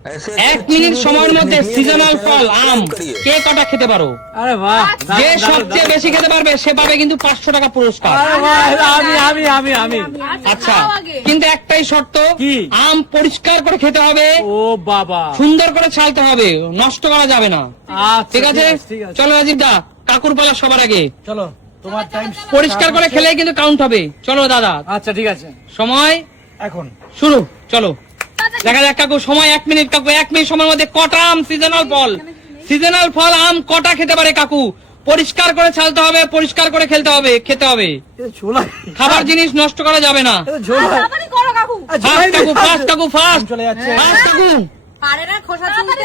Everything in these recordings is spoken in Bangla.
1 মিনিট সময়ের মধ্যে সিজনাল ফল আম কে কটা খেতে পারো? আরে বাহ, যে সবচেয়ে বেশি খেতে পারবে সে পাবে কিন্তু 500 টাকা পুরস্কার। আরে বাহ, আমি আচ্ছা, কিন্তু একটাই শর্ত, কি? আম পরিষ্কার করে খেতে হবে, ও বাবা, সুন্দর করে ছালতে হবে, নষ্ট করা যাবে না। আচ্ছা, ঠিক আছে, ঠিক আছে। চলো রাজীব দা, কাকুর পালা সবার আগে। চলো, তোমার টাইম পরিষ্কার করে খেলে কিন্তু কাউন্ট হবে। চলো দাদা, আচ্ছা ঠিক আছে, সময় এখন শুরু। চলো দেখা যাক কাকু, সময় 1 মিনিট। কাকু 1 মিনিট সময়ের মধ্যে কটা আম সিজনাল ফল আম কটা খেতে পারে কাকু? পরিষ্কার করে ছালতে হবে, পরিষ্কার করে খেতে হবে। ছোলা খাবার জিনিস নষ্ট করা যাবে না। ছোলা তাড়াতাড়ি করো কাকু। ফাস্ট কাকু ফাস্ট চলে যাচ্ছে, ফাস্ট কাকু পারে না খোসা তুলতে।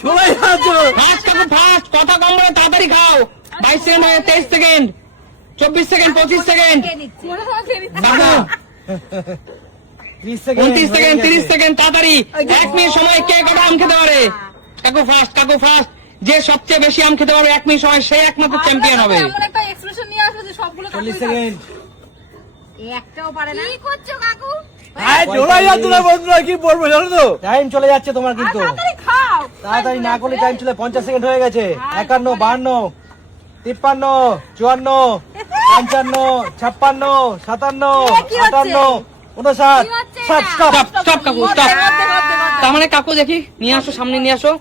ছোলাই যাচ্ছে। ফাস্ট কাকু ফাস্ট, কথা কম বলে তাড়াতাড়ি খাও। 22 সেকেন্ড হয়ে 23 সেকেন্ড, 24 সেকেন্ড, 25 সেকেন্ড, মনে হয় খেয়ে নিচ্ছে। কাকু 30 সেকেন্ড, 29 সেকেন্ড, 30 সেকেন্ড, তাড়াতাড়ি। 1 মিনিট সময় কে কটা আম খেতে পারে? কাকু ফাস্ট, যে সবচেয়ে বেশি আম খেতে পারবে 1 মিনিট সময় সেই একমাত্র চ্যাম্পিয়ন হবে। এমন একটা এক্সপ্রেশন নিয়ে আসলো যে সবগুলো 40 সেকেন্ড। একটাও পারে না। কি করছো কাকু? ছোলাই যাচ্ছে না বন্ধুরা, কি বলবো জানো তো? টাইম চলে যাচ্ছে তোমার কিন্তু, তাড়াতাড়ি খাও। তাড়াতাড়ি না করলে টাইম চলে 50 সেকেন্ড হয়ে গেছে। 51, 52, 53, 54, 55, 56, 57, কি হচ্ছে? 58, 59, কি হচ্ছে 60, এটা? স্টপ কাকু স্টপ। তার মানে কাকু দেখি নিয়ে আসো, সামনে নিয়ে আসো।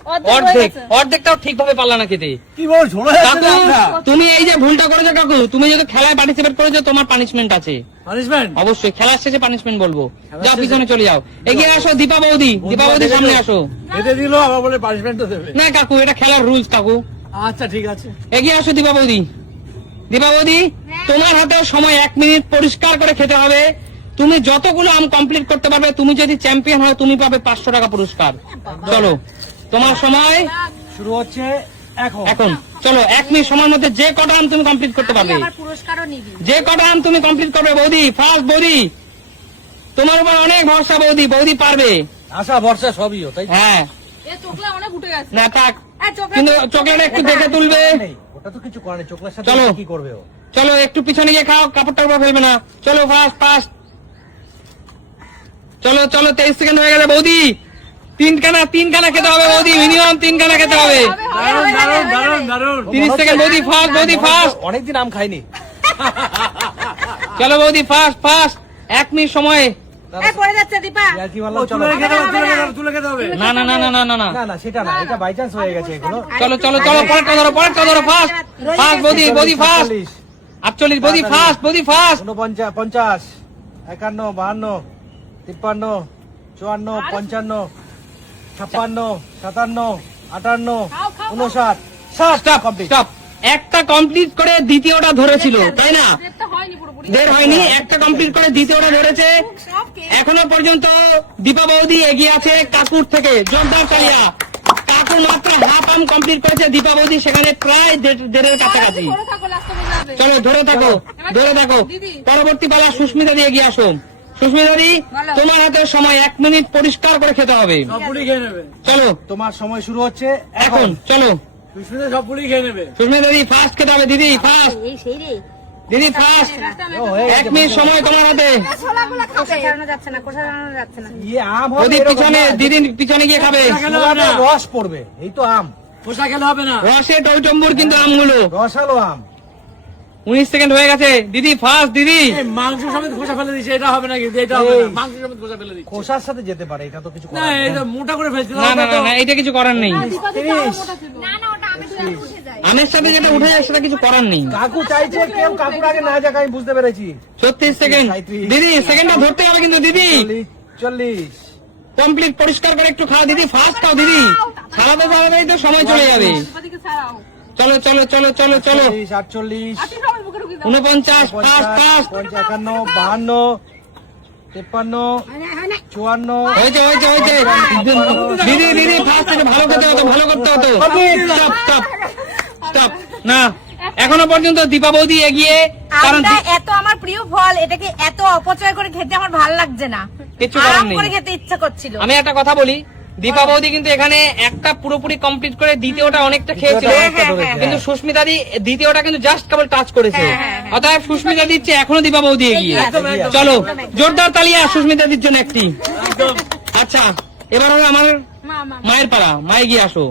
অর্ধেকটাও ঠিকভাবে পারলা না খেতে। কি বল, ছোলাই যাচ্ছে কাকু না। তুমি এই যে ভুলটা করেছো কাকু, তুমি যদি খেলায় পার্টিসিপেট করেছো তোমার পানিশমেন্ট আছে। পানিশমেন্ট? অবশ্যই খেলার শেষে পানিশমেন্ট বলবো। খেলার যাও শেষে? পিছনে চলে যাও, এগিয়ে আসো। দীপা বৌদি সামনে আসো। খেতে দিল আবার বলে পানিশমেন্ট তো দেবে। না কাকু, এটা খেলার রুলস কাকু। আচ্ছা ঠিক আছে, এগিয়ে আসো দীপা বৌদি। তোমার হাতে সময় 1 মিনিট, পরিষ্কার করে খেতে হবে। তুমি যতগুলো আম কমপ্লিট করতে পারবে, তুমি যদি চ্যাম্পিয়ন হও তুমি পাবে 500 টাকা পুরস্কার। চলো তোমার সময় শুরু হচ্ছে এখন। চলো 1 মিনিট সময়ের মধ্যে যে কটা আম তুমি কমপ্লিট করতে পারবে, আমার পুরস্কারও নিবি। যে কটা আম তুমি কমপ্লিট করবে বৌদি, ফার্স্ট বৌদি, তোমার উপর অনেক ভরসা বৌদি পারবে। আশা ভরসা সবই তাই। হ্যাঁ এ চোখলা অনেক উঠে গেছে। না থাক, এ চোখলা কিন্তু চকলেট একটু দেখে তুলবে। নেই, ওটা তো কিছু করে না, চোখলার সাথে চলো। কি করবে ও? চলো একটু পিছনে গিয়ে খাও, কাপড়টা উপর ফেলবে না। চলো ফাস্ট। চলো 23 সেকেন্ড হয়ে গেছে বৌদি। তিন কানা খেতে হবে বৌদি, মিনিমাম 3 কানা খেতে হবে। দারুণ 30 সেকেন্ড বৌদি ফাস্ট। অনেকদিন আম খাইনি। চলো বৌদি ফাস্ট 1 মিনিট সময়। এ পড়ে যাচ্ছে দীপা। আর কি বললাম, চলো। না না না, সেটা না, এটা বাই চান্স হয়ে গেছে এগুলো। চলো পরেরটা ধরো ফাস্ট বৌদি ফাস্ট। 48 বৌদি ফাস্ট 49, 50, 51, 52, 53, 54, 55, 56, 57, 58, 59, 60 কমপ্লিট। স্টপ। একটা কমপ্লিট করে দ্বিতীয়টা ধরেছিল তাই না? এটা হয়নি পুরোপুরি। বের হয়নি, একটা কমপ্লিট করে দ্বিতীয়টা ধরেছে। সব কে? এখনো পর্যন্ত দীপা বৌদি এগিয়ে আছে কাকুর থেকে, জোরদার তালিয়া। কাকু মাত্র হাফ আম কমপ্লিট করেছে, দীপা বৌদি সেখানে প্রায় দেড়ের কাছাকাছি। ধরে থাকো, লাস্ট পর্যন্ত যাবে। চলো ধরে থাকো। দিদি। পরবর্তী পালা সুস্মিতা দিয়ে এগিয়ে আসো। সুস্মিতা দি, বলো। তোমার হাতে সময় 1 মিনিট, পরিষ্কার করে খেতে হবে। সবগুলি খেয়ে নেবে। চলো তোমার সময় শুরু হচ্ছে এখন। চলো সুস্মিতা সবগুলি খেয়ে নেবে। সুস্মিতা দি ফার্স্ট খেতে হবে। দিদি ফার্স্ট, এই সেই রে। দিদি ফার্স্ট। ও, হয়ে 1 গেছে। মিনিট সময় তোমার হাতে। ছোলাগুলো খাবে। ছাড়ানো যাচ্ছে না, কোষা ছাড়ানো যাচ্ছে না। ইয়ে আম হবে বৌদি এরকম পিছনে, না। দিদি পিছনে গিয়ে খাবে। ছোলাতে রস পড়বে, এই তো আম। খোসা খেলে হবে না। রসে টইটম্বুর কিন্তু আমগুলো। রসালো আম। 19 সেকেন্ড হয়ে গেছে। দিদি ফার্স্ট, দিদি এই মাংস সমেত খোসা ফেলে দিচ্ছে, এটা হবে না কিন্তু, এটা হবে না। মাংস সমেত খোসা ফেলে দিচ্ছে। খোসার সাথে যেতে পারে, এটা তো কিছু না, করার নেই। এটা মোটা করে ফেলছে। না এটা কিছু করার নেই। দীপা দিদি আরো মোটা ছিল। না না, ওটা আমের সাথে উঠে যায়। আমের সাথে যেটা উঠে যায় সেটা কিছু করার নেই। কাকু চাইছে কেউ কাকুর আগে না যাক, আমি বুঝতে পেরেছি। 36 সেকেন্ড। 37 দিদি সেকেন্ডটা ধরতে হবে কিন্তু দিদি। 40, কমপ্লিট, পরিষ্কার করে একটু খাও দিদি, ফাস্ট খাও দিদি। ছাড়াতে তো সময় চলে যাবে। দীপা দিকে ছাড়াও। চলো 40, 48, আপনি সবাই বুকে ঢুকিয়ে দাও। 49 ফাস্ট 51, 52, 53, 54, হয়েছে দিদি ফাস্ট ভালো করতে হতো। স্টপ না, এখনো পর্যন্ত দীপা বৌদি এগিয়ে। কারণ আমটা এত আমার প্রিয় ফল, এটাকে এত অপচয় করে খেতে আমার ভালো লাগছে না। কিচ্ছু করার আরাম নেই। করে খেতে ইচ্ছা করছিল। আমি একটা কথা বলি, দীপা বৌদি কিন্তু এখানে একটা পুরোপুরি কমপ্লিট করে দ্বিতীয়টা অনেকটা খেয়েছিল, কিন্তু সুস্মিতা দি দ্বিতীয়টা কিন্তু জাস্ট কেবল টাচ করেছে। অতএব সুস্মিতা দিচ্ছে এখনো দীপা বৌদি এগিয়ে। চলো জোরদার তালিয়া সুস্মিতা দির জন্য একটি। আচ্ছা এবার হবে আমার মা মা মায়ের পাড়া, মায়ে গিয়ে আসো।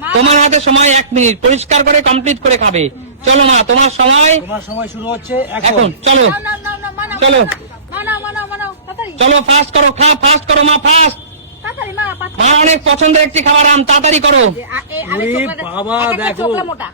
মা, তোমার হাতে সময় 1 মিনিট, পরিষ্কার করে কমপ্লিট করে খাবে। চলো মা, তোমার সময় তোমার সময় শুরু হচ্ছে এখন। এখন। চলো নাও, নাও, নাও, নাও, মা, নাও, চলো। মা, নাও, মা, নাও, মা, নাও, তাড়াতাড়ি, চলো, ফাস্ট করো, ফাস্ট করো মা, ফাস্ট। তাড়াতাড়ি, মা, পাঁচ মা অনেক পছন্দের একটি খাবার আম, তাড়াতাড়ি করো। আরে ওরে চোখলা বাবা, এক একটা দেখো। চোখলা মোটা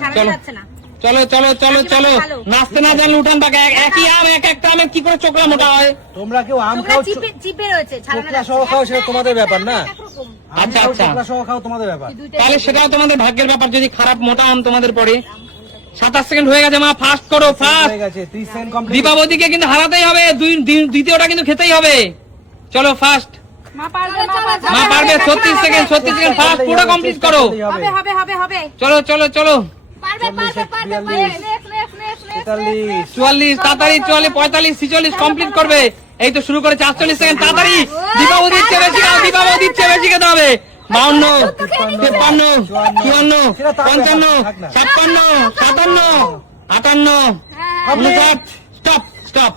সারা চলো। যাচ্ছে না। চলো চলো চলো চলো, ভালো। নাচতে না জানলে উঠান পাকে, একই আম এক একটা আমে কি করে চোখলা মোটা হয়? তোমরা কেউ আম চোখলা খাও, চিপে রয়েছে ছাড়ানো চোখলা যাচ্ছে সহ খাও, সেটা তোমাদের ব্যাপার না। একরকম। আম আচ্ছা, খাও, আচ্ছা। চোখলা সহ খাও, তোমাদের ব্যাপার। দুইটাই তাহলে সেটাও তোমাদের ভাগ্যের ব্যাপার যদি খারাপ মোটা আম তোমাদের পড়ে। 27 সেকেন্ড হয়ে গেছে মা, ফাস্ট করো, ফাস্ট। হয়ে গেছে, 30 সেকেন্ড কমপ্লিট। দীপাবতিকে কিন্তু হারাতেই হবে, দ্বিতীয়টা কিন্তু খেতেই হবে। চলো ফাস্ট, মা পারবে, মা পারবে। 36 সেকেন্ড ফাস্ট, পুরো কমপ্লিট করো। হবে হবে হবে হবে চলো চলো চলো, পারবে পারবে পারবে 43, 44 তাড়াতাড়ি, 44 45 46 কমপ্লিট করবে। এই তো শুরু করে 48 সেকেন্ড, তাড়াতাড়ি। দীপাবতির চেয়ে বেশি খাও, দীপাবতির চেয়ে বেশি খেতে হবে। 52 53 54 55 56 57 58 স্টপ স্টপ।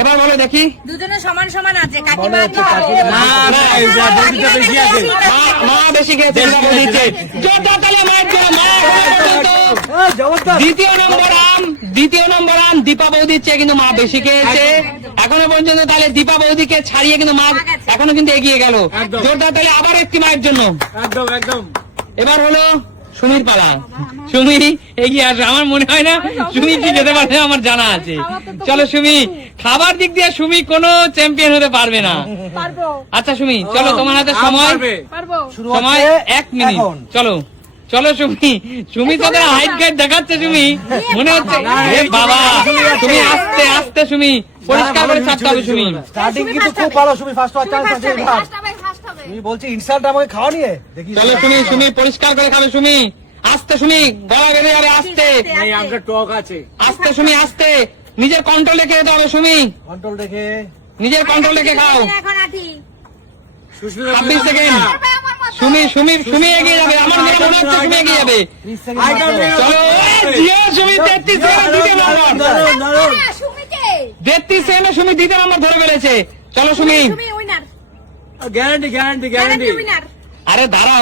এবার বলো দেখি। দুজনে সমান সমান আছে কাকিমা মনে হচ্ছে কাকিমা না না, এই যা দুটো বেশি আছে। মা বেশি খেয়েছে, দীপাবতির চেয়ে। জোরদার তালি মায়ের জন্য, মা এখনো পর্যন্ত জবরদস্ত। দ্বিতীয় নম্বর আম দীপা বৌদির চেয়ে কিন্তু মা বেশি খেয়েছে এখনো পর্যন্ত। তাহলে দীপা বৌদিকে ছাড়িয়ে কিন্তু মা এখনো কিন্তু এগিয়ে গেল। একদম। জোরদার তাহলে আবার একটি মায়ের জন্য। একদম একদম। এবার হলো সুমির পালা। সুমি এগিয়ে আসো, আমার মনে হয় না সুমি কি যেতে পারবে, আমার জানা আছে। চলো সুমি, খাবার দিক দিয়ে সুমি কোনো চ্যাম্পিয়ন হতে পারবে না। পারবো আচ্ছা সুমি, চলো তোমার হাতে সময়, পারবে। পারবো শুরু সময় হচ্ছে 1 মিনিট। এখন। চলো চলো সুমি তাদের হাইট গাইড দেখাচ্ছে। সুমি মনে হচ্ছে এ বাবা, তুমি আস্তে আস্তে সুমি, পরিষ্কার করে ছাড়তে হবে সুমি। স্টার্টিং কিন্তু খুব ভালো, সুমি ফার্স্ট হওয়ার চান্স আছে এবার। ফার্স্ট হবে ফার্স্ট হবে তুমি বলছি ইনসাল্ট আমাকে খাওয়া নিয়ে দেখি। চলো সুমি পরিষ্কার করে খাবে সুমি। আস্তে সুমি, গলা বেঁধে যাবে, আস্তে এই আমটা টক আছে। আস্তে সুমি, আস্তে। নিজের কন্ট্রোল রেখে যেতে হবে সুমি, কন্ট্রোল রেখে। নিজের কন্ট্রোল রেখে খাও। এখন আঠি সুস্মিতা 26 সেকেন্ড। সুমি এগিয়ে যাবে, আমার মনে হচ্ছে সুমি এগিয়ে যাবে। 30 সেকেন্ড মাত্র। চলো জিও সুমি, 33 সেকেন্ড, দ্বিতীয় নম্বর। দারুণ দারুণ। সুমিকে 33 সেকেন্ডে সুমি দ্বিতীয় নম্বর ধরে ফেলেছে। চলো Sumi, Sumi winner guarantee guarantee guarantee. Winner আরে দাঁড়াও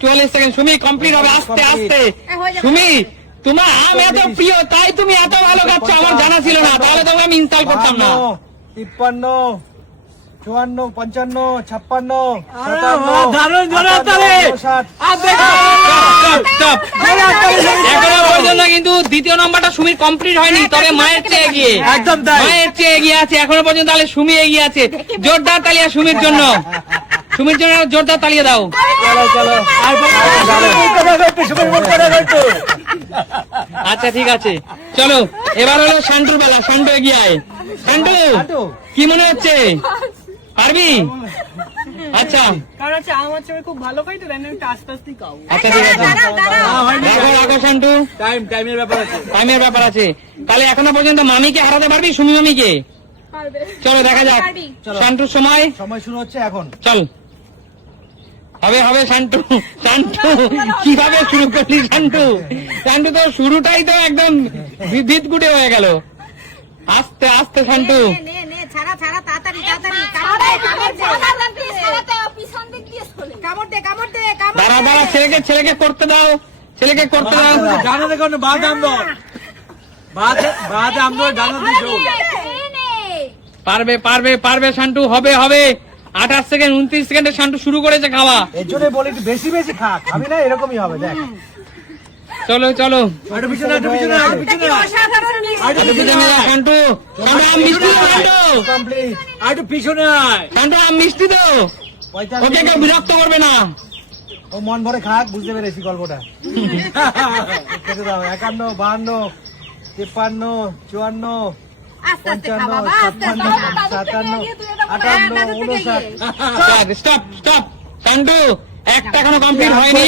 44 সেকেন্ড, সুমি কমপ্লিট হবে, আস্তে আস্তে। সুমি তোমার আম এত প্রিয়, তাই তুমি এত ভালো খাচ্ছ, আমার জানা ছিল না, তাহলে তোমাকে আমি ইনস্টল করতাম না। 52, 53, 54, 56, আরে 57, বাহ, দারুণ, জোরে তালি। 60। আর দেখো। Stop, stop. এখনো পর্যন্ত কিন্তু দ্বিতীয় নাম্বারটা সুমির কমপ্লিট হয়নি, তবে মায়ের চেয়ে এগিয়ে, একদম তাই। মায়ের চেয়ে এগিয়ে আছে এখনো পর্যন্ত। তাহলে সুমি এগিয়ে আছে। জোরদার তালিয়া সুমির জন্য, সুমির জন্য জোরদার তালিয়া দাও। চলো চলো। আচ্ছা ঠিক আছে, চলো এবার হলো শান্টুর বেলা। শান্টু এগিয়ে আয়। শান্টু শান্টু। কি মনে হচ্ছে, পারবি? আচ্ছা কারণ হচ্ছে আমার ছবি খুব ভালো খাই তো, তাই আমি একটু আস্তে আস্তেই খাবো। আচ্ছা ঠিক আছে, রাখো রাখো শান্টু, টাইমের ব্যাপার আছে। টাইমের ব্যাপার আছে। তাহলে এখনো পর্যন্ত মামিকে হারাতে পারবি, সুমি মামিকে? চলো দেখা যাক। পারবি। শান্টুর সময়, সময় শুরু হচ্ছে এখন। চল। হবে হবে শান্টু, শান্টু কিভাবে শুরু করলি শান্টু? শান্টু তো শুরুটাই তো একদম বিদ্যুটে হয়ে গেল। আস্তে আস্তে শান্টু, নে নে ছাড়া ছাড়া তাড়াতাড়ি তাড়াতাড়ি কামড় দে কামড় দে কামড় দাঁড়া দাঁড়া, ছেলেকে করতে দাও, ছেলেকে করতে দাও। ডানা দেখো না, বাদ আম দাও। বাদ আম দাও, ডানা দিছো। পারবে পারবে পারবে শান্টু, হবে হবে। 28 সেকেন্ড 29 সেকেন্ডে শান্টু শুরু করেছে খাওয়া। এর জন্য বলি একটু বেশি বেশি খা, খাবি না এরকমই হবে দেখ। চলো চলো, একটু পিছনে, একটু পিছনে, একটু পিছনে। অসাধারণ একটু পিছনে যা, শান্টু। শান্টু আম মিষ্টি দাও, শান্টু। কমপ্লিট। আর একটু পিছনে আয়। শান্টু আম মিষ্টি দাও, 45। ওকে কেউ বিরক্ত করবে না। ও মন ভরে খাক, বুঝতে পেরেছি গল্পটা। খেতে দাও। 51, 52, 53, 54, আস্তে আস্তে 55, খাওয়া 56, 57, 58, 59, 60। Stop stop. শান্টু একটা এখনো কমপ্লিট হয়নি,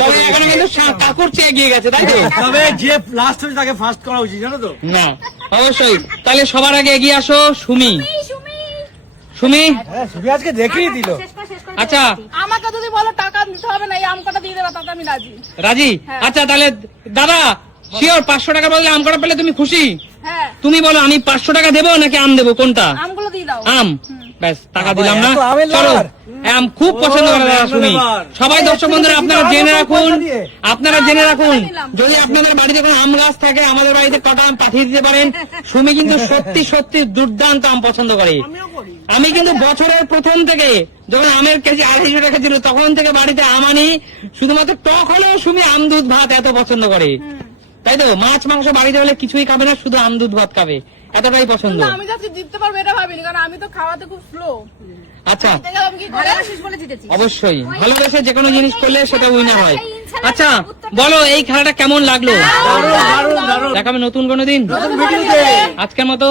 তবে এখনো কিন্তু কাকুর চেয়ে এগিয়ে গেছে, তাই তো? তবে যে লাস্ট হচ্ছে তাকে ফার্স্ট করা উচিত, জানো তো? না অবশ্যই। তাহলে সবার আগে এগিয়ে আসো সুমি। সুমি হ্যাঁ, সুবি আজকে দেখিয়ে দিল। আচ্ছা আমাকে যদি বলো টাকা দিতে হবে না, এই আম কটা দিয়ে দেবে, তাতে আমি রাজি। রাজি? আচ্ছা তাহলে দাদা শিওর 500 টাকা বদলে আম কটা পেলে তুমি খুশি? হ্যাঁ, তুমি বলো আমি 500 টাকা দেবো নাকি আম দেবো, কোনটা? আমগুলো দিয়ে দাও। আম, ব্যাস টাকা দিলাম না। এত আমের চলো লাভার। আম খুব পছন্দ করে দাদা সুমি। সবাই দর্শক বন্ধুরা আপনারা জেনে রাখুন, যদি আপনাদের বাড়িতে কোনো আম গাছ থাকে আমাদের বাড়িতে কটা আম পাঠিয়ে দিতে পারেন। সুমি কিন্তু সত্যি সত্যি দুর্দান্ত আম পছন্দ করে। আমি কিন্তু বছরের প্রথম থেকে যখন আমের কেজি 250 টাকা ছিল তখন থেকে বাড়িতে আম আনি, শুধুমাত্র টক হলেও সুমি আম দুধ ভাত এত পছন্দ করে। তাই তো, মাছ মাংস বাড়িতে হলে কিছুই খাবে না, শুধু আম দুধ ভাত খাবে, এতটাই পছন্দ। কিন্তু আমি যাচ্ছি জিততে পারবো এটা ভাবিনি, কারণ আমি তো খাওয়াতে খুব স্লো। আচ্ছা কি করে ভালোবাসিস বলে জিতেছিস। অবশ্যই, ভালোবেসে যে কোনো জিনিস করলে সেটা উইনার হয়। আচ্ছা বলো এই খেলাটা কেমন লাগলো, দারুণ দারুণ দারুণ দেখাবে নতুন কোনো দিন। ভিডিওতে আজকের মতো